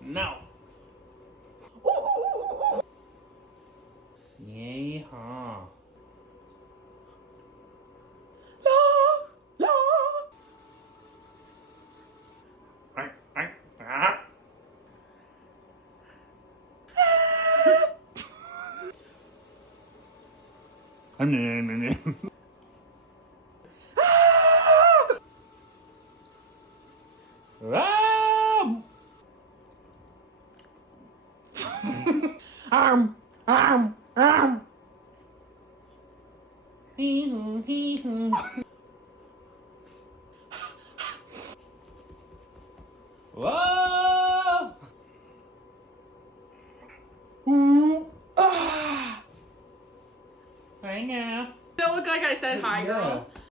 No. Yeehaw. Whoa! Hi now. Don't look like I said hi, girl.